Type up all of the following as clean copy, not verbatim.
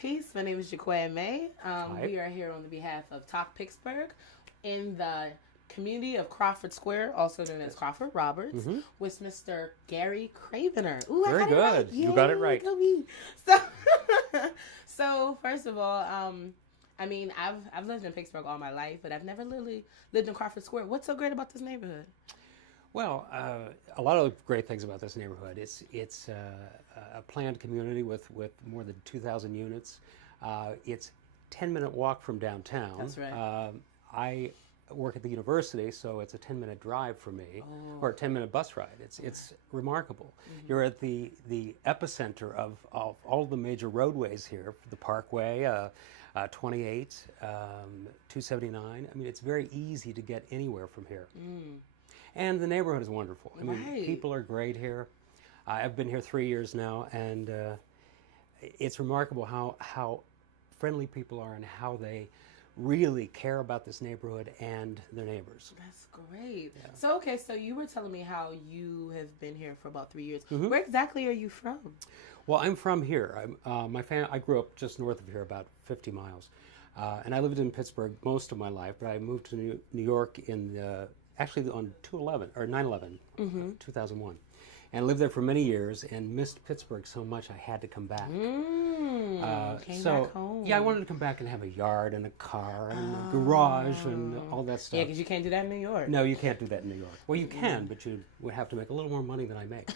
Peace. My name is Jacquea May. Hi. We are here on the behalf of Talk Pittsburgh in the community of Crawford Square, also known as Crawford Roberts, with Mr. Gary Cravener. Ooh, Very good. Right. You got it right. Go me. So first of all, I mean, I've lived in Pittsburgh all my life, but I've never really lived in Crawford Square. What's so great about this neighborhood? Well, a lot of great things about this neighborhood. It's a planned community with more than 2,000 units. It's 10-minute walk from downtown. That's right. I work at the university, so it's a 10-minute drive for me, or a 10-minute bus ride. It's remarkable. You're at the epicenter of all the major roadways here, the Parkway, 28, 279. I mean, it's very easy to get anywhere from here. And the neighborhood is wonderful. I mean, people are great here. I've been here 3 years now, and it's remarkable how friendly people are and how they really care about this neighborhood and their neighbors. That's great. Yeah. So you were telling me how you have been here for about 3 years. Where exactly are you from? Well, I'm from here. I grew up just north of here, about 50 miles. And I lived in Pittsburgh most of my life, but I moved to New York actually on 9/11, 2001. And lived there for many years and missed Pittsburgh so much I had to come back. Came back home. Yeah, I wanted to come back and have a yard and a car and a garage and all that stuff. Yeah, because you can't do that in New York. No, you can't do that in New York. Well, you can, but you would have to make a little more money than I make.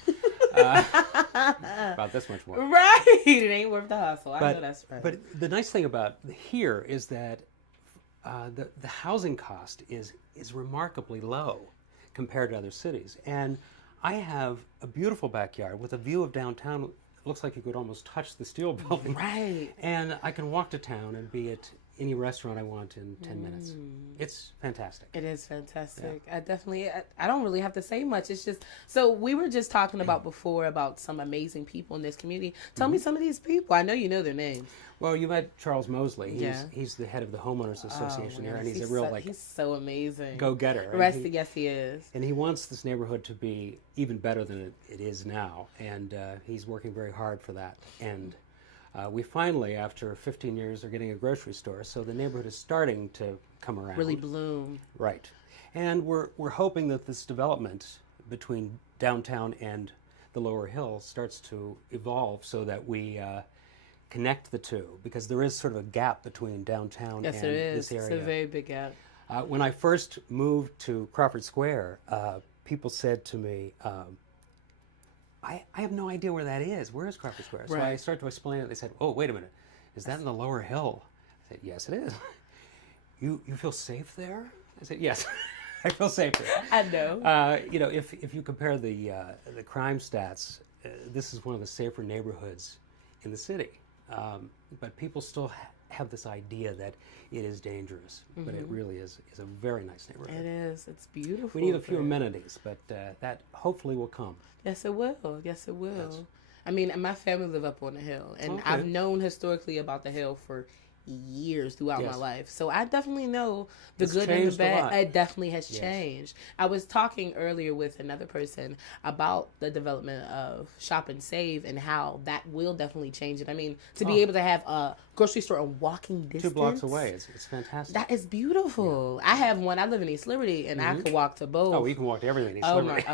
About this much more. Right. It ain't worth the hustle. I know that's right. But the nice thing about here is that the housing cost is remarkably low compared to other cities. And I have a beautiful backyard with a view of downtown. It looks like you could almost touch the steel building. Right. And I can walk to town and be at any restaurant I want in 10 minutes. It's fantastic. It is fantastic. Yeah. I don't really have to say much. It's just, so we were just talking about before about some amazing people in this community. Tell me some of these people. I know you know their names. Well, you met Charles Mosley. He's the head of the Homeowners Association here, and he's he's so amazing. Go-getter. Yes, he is. And he wants this neighborhood to be even better than it is now, and he's working very hard for that. And we finally, after 15 years, are getting a grocery store, so the neighborhood is starting to come around. Really bloom. Right. And we're hoping that this development between downtown and the lower hill starts to evolve so that we connect the two, because there is sort of a gap between downtown and this area. It's a very big gap. When I first moved to Crawford Square, people said to me, I have no idea where that is. Where is Crawford Square? So I started to explain it. They said, oh, wait a minute. Is that in the lower hill? I said, yes, it is. You feel safe there? I said, yes. I feel safe there. I know. If you compare the crime stats, this is one of the safer neighborhoods in the city. But people still have this idea that it is dangerous, but it really is a very nice neighborhood. It is. It's beautiful. We need a few amenities, but that hopefully will come. Yes, it will. Yes, it will. Yes. I mean, my family live up on the hill, and I've known historically about the hill for years throughout my life. So I definitely know the good and the bad. It definitely has changed. I was talking earlier with another person about the development of Shop and Save and how that will definitely change it. I mean, to be able to have a grocery store on walking distance. 2 blocks away. It's fantastic. That is beautiful. Yeah. I have one. I live in East Liberty, and I can walk to both. Oh, you can walk to everything in East Liberty.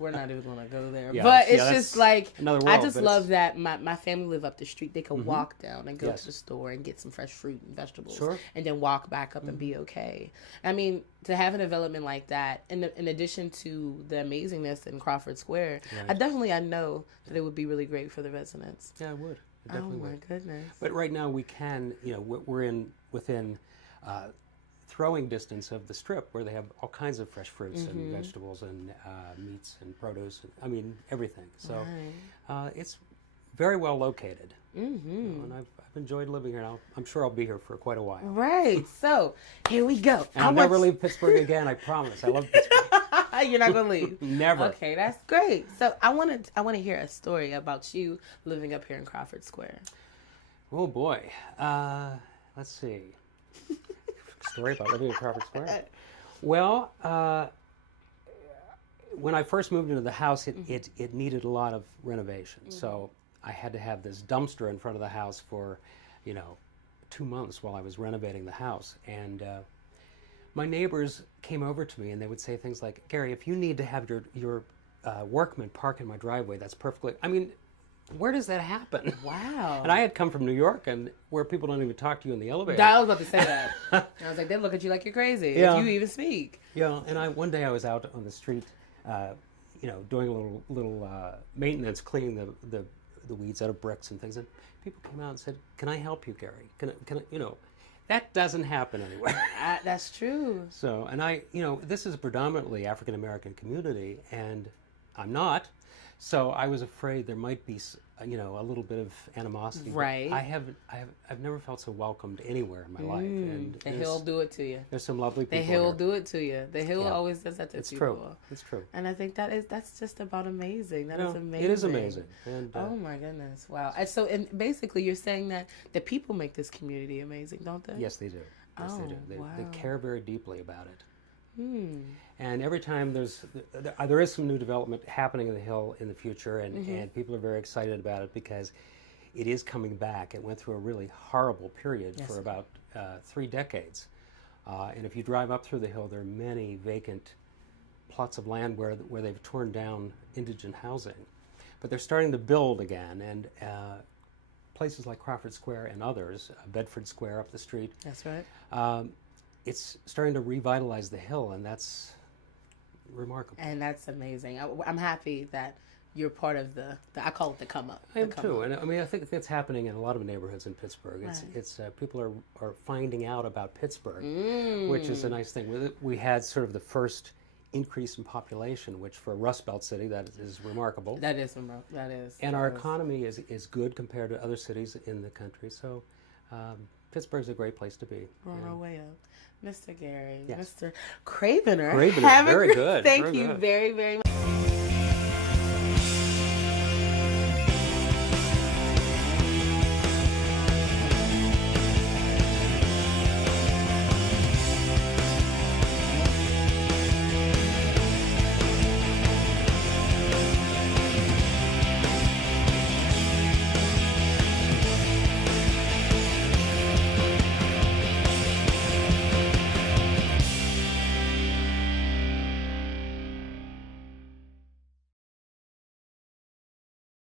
We're not even going to go there. Yeah, but it's just like, world, I just love that my family live up the street. They can walk down and go to the store and get some fresh fruit and vegetables, and then walk back up and be okay. I mean, to have a development like that, in addition to the amazingness in Crawford Square, I know that it would be really great for the residents. Yeah, it would. It definitely would. Oh my goodness! But right now we can, we're within throwing distance of the Strip, where they have all kinds of fresh fruits and vegetables and meats and produce. I mean, everything. So it's very well located. And I've enjoyed living here now. I'm sure I'll be here for quite a while. Right. So here we go. And I'll never leave Pittsburgh again. I promise. I love Pittsburgh. You're not gonna leave. Never. Okay, that's great. So I want to hear a story about you living up here in Crawford Square. Oh boy. Let's see. Story about living in Crawford Square. Well, when I first moved into the house, it needed a lot of renovation. So I had to have this dumpster in front of the house for 2 months while I was renovating the house. And my neighbors came over to me and they would say things like, Gary, if you need to have your workmen park in my driveway, that's perfectly, I mean, where does that happen? Wow. And I had come from New York, and where people don't even talk to you in the elevator. I was about to say that. I was like, they look at you like you're crazy if you even speak. Yeah, and one day I was out on the street, doing a little maintenance, cleaning the weeds out of bricks and things, and people came out and said, "Can I help you, Gary? Can I?" That doesn't happen anywhere. That's true. So, and this is a predominantly African American community, and I'm not. So I was afraid there might be, a little bit of animosity. Right. I've never felt so welcomed anywhere in my life. And the Hill will do it to you. There's some lovely people. The Hill will do it to you. The Hill always does that to people. True. It's true. And I think that's just about amazing. That is amazing. It is amazing. And, oh my goodness! Wow. And basically, you're saying that the people make this community amazing, don't they? Yes, they do. Yes, they do. They care very deeply about it. And every time there is some new development happening in the Hill in the future, and people are very excited about it because it is coming back. It went through a really horrible period for about 3 decades. And if you drive up through the Hill, there are many vacant plots of land where they've torn down indigent housing. But they're starting to build again, and places like Crawford Square and others, Bedford Square up the street. That's right. It's starting to revitalize the Hill, and that's remarkable. And that's amazing. I'm happy that you're part of the I call it the come up. I am too, and I mean I think that's happening in a lot of neighborhoods in Pittsburgh. Right. It's people are finding out about Pittsburgh, which is a nice thing. We had sort of the first increase in population, which for a Rust Belt city that is remarkable. That is. And our economy is good compared to other cities in the country. So Pittsburgh's a great place to be. We're on our way up. Mr. Gary, yes. Mr. Cravener. Very good. Thank you very, very much.